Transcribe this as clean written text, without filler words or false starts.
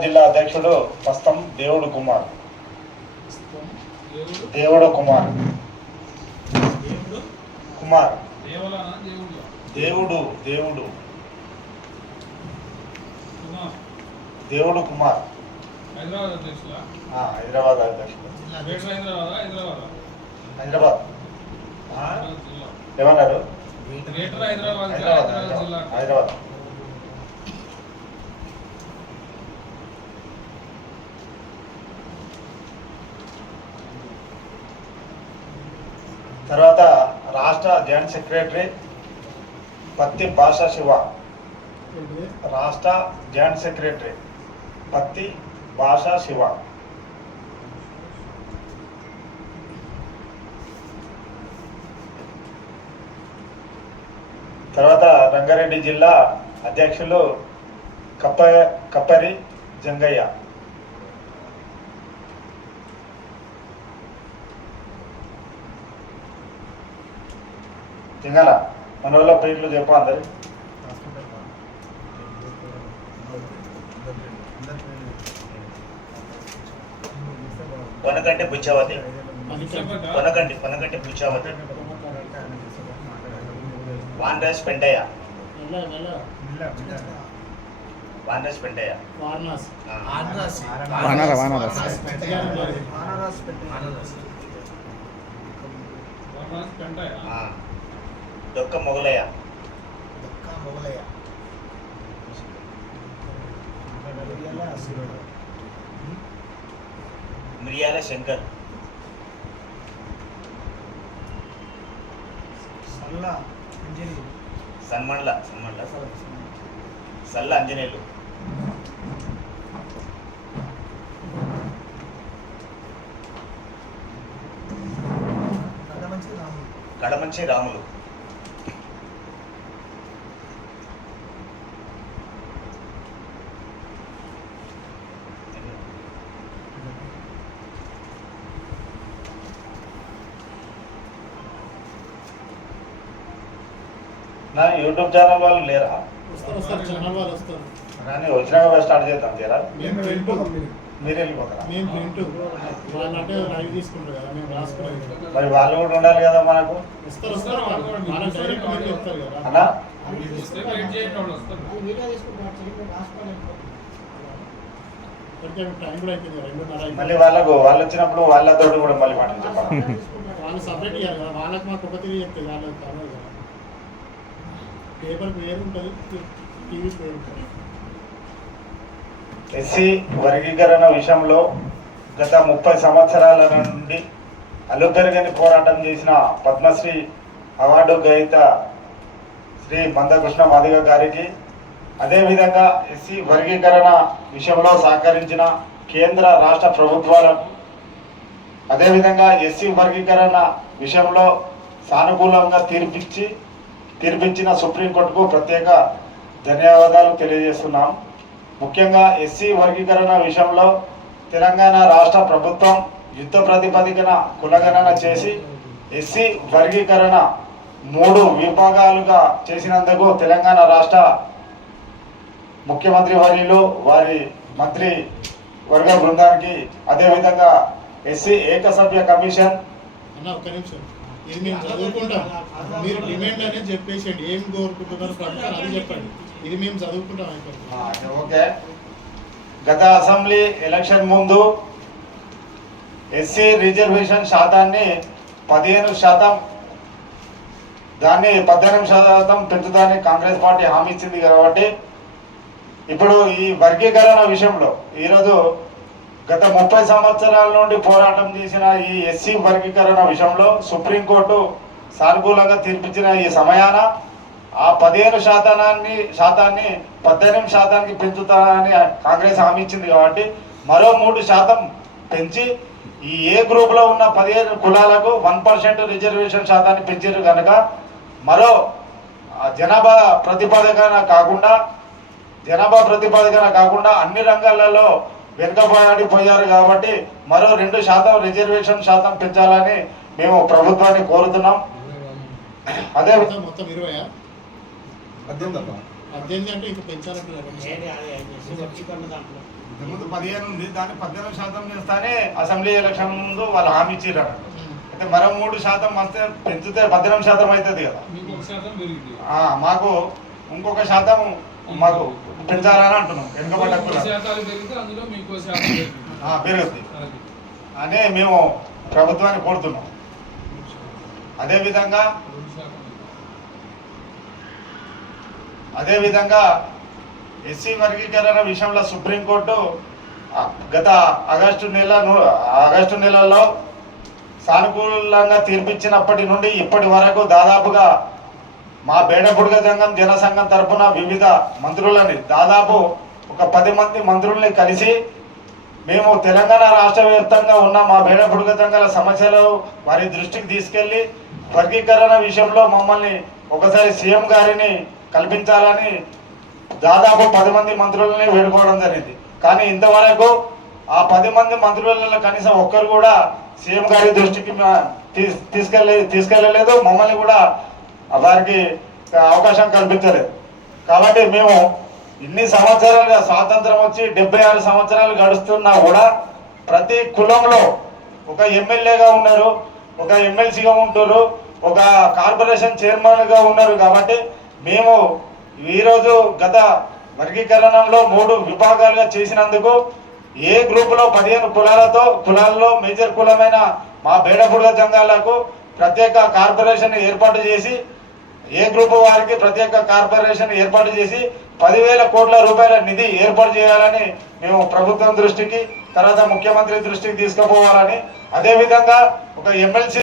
హైదరాబాద్ జిల్లా అధ్యక్షుడు మస్తం దేవుడు కుమార్. దేవుడు కుమార్ కుమార్ దేవుడు దేవుడు దేవుడు కుమార్ హైదరాబాద్ అధ్యక్షుడు. హైదరాబాద్ ఏమన్నారు? హైదరాబాద్. తర్వాత రాష్ట్ర జాయింట్ సెక్రటరీ పత్తి భాషా శివ. రాష్ట్ర జాయింట్ సెక్రటరీ పత్తి భాషా శివ. తర్వాత రంగారెడ్డి జిల్లా అధ్యక్షులు కప్పరి జంగయ్య. తింగల మన వాళ్ళ పేర్లు చెప్పు అందరి. కొనకంటి బుచ్చావతి, కొనకంటి బుచ్చావతి, వాన్రాజ్ పెంటయ్య, వాన్రాజ్ పెంటయ్య, దొక్క మొగలయ్య, మిరియాల శంకర్, సన్మండ్ల సల్ల అంజనేయులు, కడమంచి రాములు, నా యూట్యూబ్ ఛానల్ వాళ్ళు లేరా? కానీ వచ్చినాక స్టార్ట్ చేద్దాం. తీరా మీరు వెళ్ళిపోతారా? మరి వాళ్ళు కూడా ఉండాలి కదా మనకు. అన్నా మళ్ళీ వాళ్ళు వచ్చినప్పుడు వాళ్ళతో కూడా మళ్ళీ మాట చెప్పాలి. ఎస్సీ వర్గీకరణ విషయంలో గత 30 సంవత్సరాల నుండి అలుపెరగని పోరాటం చేసిన పద్మశ్రీ అవార్డు గ్రహీత శ్రీ మందకృష్ణ మాదిగ గారికి, అదేవిధంగా ఎస్సీ వర్గీకరణ విషయంలో సహకరించిన కేంద్ర రాష్ట్ర ప్రభుత్వాలకు, అదేవిధంగా ఎస్సీ వర్గీకరణ విషయంలో సానుకూలంగా తీర్పిచ్చిన సుప్రీంకోర్టుకు ప్రత్యేక ధన్యవాదాలు తెలియజేస్తున్నాం. ముఖ్యంగా ఎస్సీ వర్గీకరణ విషయంలో తెలంగాణ రాష్ట్ర ప్రభుత్వం యుద్ధ ప్రాతిపదికన కులగణన చేసి ఎస్సీ వర్గీకరణ 3 విభాగాలుగా చేసినందుకు తెలంగాణ రాష్ట్ర ముఖ్యమంత్రి వర్యులు, వారి మంత్రి వర్గ బృందానికి, అదేవిధంగా ఎస్సీ ఏకసభ్య కమిషన్. ఇది మేము చదువుకుంటాం, మీరు డిమాండ్ అనేది చెప్పేసండి, ఏం కోరుకుంటున్నారు ప్రభుత్వం అది చెప్పండి, ఇది మేము చదువుకుంటాం. ఓకే. గత అసెంబ్లీ ఎలక్షన్ ముందు ఎస్సీ రిజర్వేషన్ శాతాన్ని 15%, దాన్ని 18% పెంచుతానని కాంగ్రెస్ పార్టీ హామీ ఇచ్చింది. కాబట్టి ఇప్పుడు ఈ వర్గీకరణ విషయంలో ఈరోజు గత 30 సంవత్సరాల నుండి పోరాటం చేసిన ఈ ఎస్సీ వర్గీకరణ విషయంలో సుప్రీంకోర్టు సానుకూలంగా తీర్పిచ్చిన ఈ సమయాన ఆ 15% శాతాన్ని 18% పెంచుతానని కాంగ్రెస్ హామీ ఇచ్చింది. కాబట్టి మరో 3% పెంచి ఈ ఏ గ్రూప్లో ఉన్న 15 కులాలకు 1% రిజర్వేషన్ శాతాన్ని పెంచారు కనుక మరో జనాభా ప్రతిపాదకన కాకుండా అన్ని రంగాలలో వెనుకబడిపోయారు. కాబట్టి మరో 2% రిజర్వేషన్ శాతం పెంచాలని మేము ప్రభుత్వాన్ని కోరుతున్నాం. అదే మొత్తం 20 18 అంటే ఇంకా పెంచాలంటున్నారు. ఇంతకుముందు 15 ఉంది, దాన్ని 18% చేస్తానే అసెంబ్లీ ఎలక్షన్ ముందు వాళ్ళు హామీ ఇచ్చిర్రు. అయితే మరో 3% వస్తే పెంచితే 18% అవుతుంది కదా. మీకు 1% పెరిగింది. మాకు ఇంకొక శాతం మాకు పెంచాలని అంటున్నాం. వెనుకబడ్డ కులాలు. 10% పెరిగితే అందులో మీకు 1% పెరుగుద్ది అది. అని మేము ప్రభుత్వాన్ని కోరుతున్నాం. అదేవిధంగా ఎస్సీ వర్గీకరణ విషయంలో సుప్రీంకోర్టు గత ఆగస్టు నెలలో సానుకూలంగా తీర్పిచ్చినప్పటి నుండి ఇప్పటి వరకు దాదాపుగా మా బేడబుడుగ సంఘం జనసంఘం తరఫున వివిధ మంత్రులని దాదాపు ఒక 10 మంది మంత్రుల్ని కలిసి మేము తెలంగాణ రాష్ట్ర వ్యాప్తంగా ఉన్న మా బేడబుడుగ సంఘాల సమస్యలు వారి దృష్టికి తీసుకెళ్లి వర్గీకరణ విషయంలో మమ్మల్ని ఒకసారి సీఎం గారిని కల్పించాలని దాదాపు 10 మంది మంత్రులని వేడుకోవడం జరిగింది. కానీ ఇంతవరకు ఆ 10 మంది మంత్రులలో కనీసం ఒక్కరు కూడా సీఎం గారి దృష్టికి తీసుకెళ్ళలేదు. మమ్మల్ని కూడా వారికి అవకాశం కల్పించలేదు. కాబట్టి మేము ఇన్ని సంవత్సరాలుగా స్వాతంత్రం వచ్చి 76 సంవత్సరాలు గడుస్తున్నా కూడా ప్రతి కులంలో ఒక ఎమ్మెల్యేగా ఉన్నారు, ఒక ఎమ్మెల్సీగా ఉంటారు, ఒక కార్పొరేషన్ చైర్మన్గా ఉన్నారు. కాబట్టి మేము ఈరోజు గత వర్గీకరణలో 3 విభాగాలుగా చేసినందుకు ఏ గ్రూపులో 15 కులాల్లో మేజర్ కులమైన మా బేడబుడుగ సంఘాలకు ప్రత్యేక కార్పొరేషన్ ఏర్పాటు చేసి ఏ గ్రూపు వారికి ప్రత్యేక కార్పొరేషన్ ఏర్పాటు చేసి 10,000 కోట్ల రూపాయల నిధి ఏర్పాటు చేయాలని మేము ప్రభుత్వం దృష్టికి తర్వాత ముఖ్యమంత్రి దృష్టికి తీసుకుపోవాలని, అదేవిధంగా ఒక ఎమ్మెల్సీ